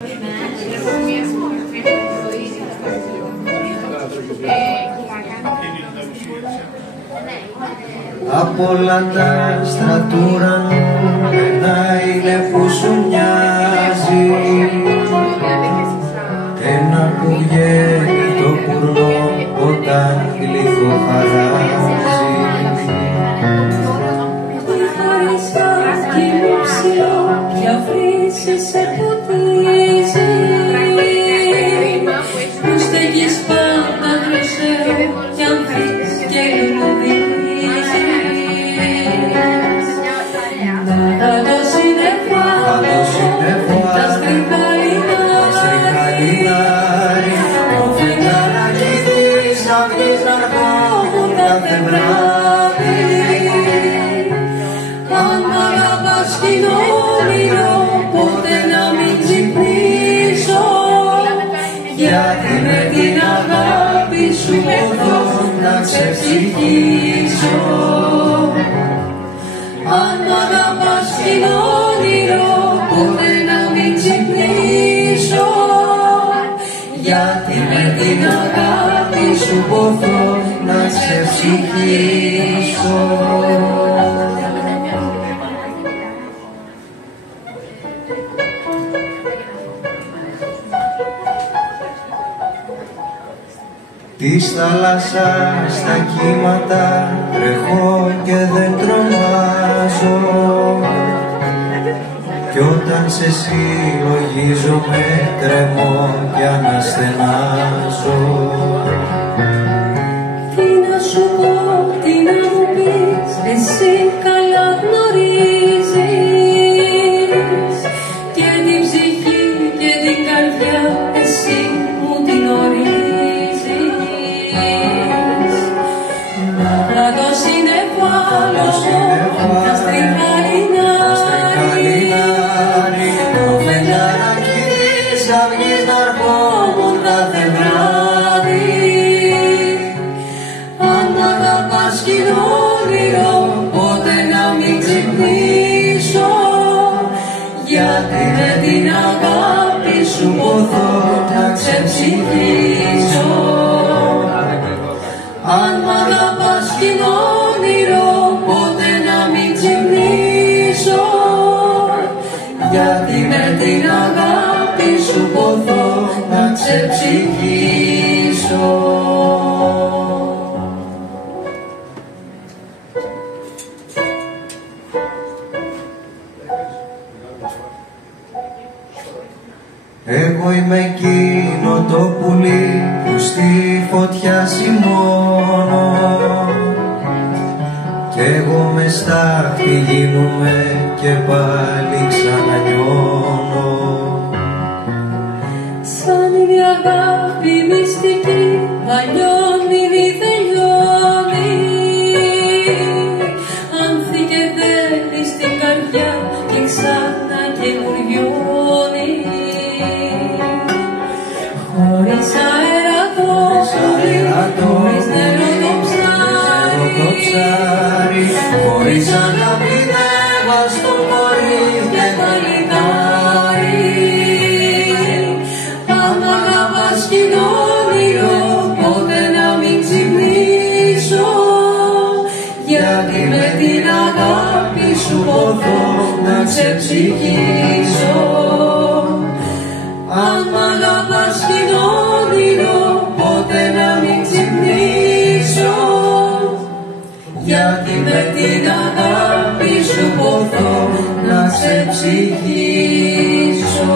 Από όλα τα στρατούρανου ένα είναι που σου μοιάζει, ένα που βγαίνει το πουρνό όταν γλυφοχαράζει. Ποια βρύση σε ποτίζει, που στέγεις πάντα δροσέω κι αν θες και λουλουδίζεις. Να το συννεφώ, τα στριχαλινάρι, το φεγγαράκι της αυγής να ερχόμουν κάθε βράδυ. Αν μ' αγαπάς κι είναι όνειρο, ποτέ να μην ξυπνήσω, γιατί με την αγάπη σου μπορώ να ξεψυχήσω. Αν μ' αγαπάς κι είναι όνειρο, ποτέ να μην ξυπνήσω, γιατί με την αγάπη σου μπορώ να ξεψυχήσω. Της θάλασσας στα κύματα τρέχω και δεν τρομάζω, κι όταν σε συλλογίζομαι τρέμω και αναστενάζω. Τι να σου πω, τι να μου πεις, εσύ καλά γνωρίζεις, και την ψυχή και την καρδιά εσύ μου την ορίζεις. Να το συνεφάλω, τα στριχαλινάρι, το φεγγαράκι της αυγής να ερχόμουν κάθε βράδυ. Αν μ' αγαπάς κι είναι όνειρο, ποτέ να μην ξυπνήσω, γιατί με την αγάπη σου μπορώ να ξεψυχήσω. Αν μ' αγαπάς κι είναι όνειρο, ποτέ να μην ξυπνήσω, γιατί με την αγάπη σου μπορώ να ξεψυχήσω. Εγώ είμαι εκείνο το πουλί που στη φωτιά σημώνω, κι εγώ μες στάχτη γίνομαι και πάλι ξανανιώνω. Σαν η αγάπη μυστική παλιώνει μη τελειώνει, άνθη και δένει στην καρδιά και ξανά καινουριώνει. Χωρίς αέρα το χωρίς νερό το ψάρι, χωρίς αγάπη δεν βαστό μπορεί και τα λιτάρι. Αν μ' αγαπάς κι είναι όνειρο, ποτέ να μην ξυπνήσω, γιατί με την αγάπη σου μπορώ να ξεψυχήσω. Αν μ' αγαπάς κι είναι όνειρο, ποτέ να μην ξυπνήσω, γιατί με την αγάπη σου μπορώ να ξεψυχήσω.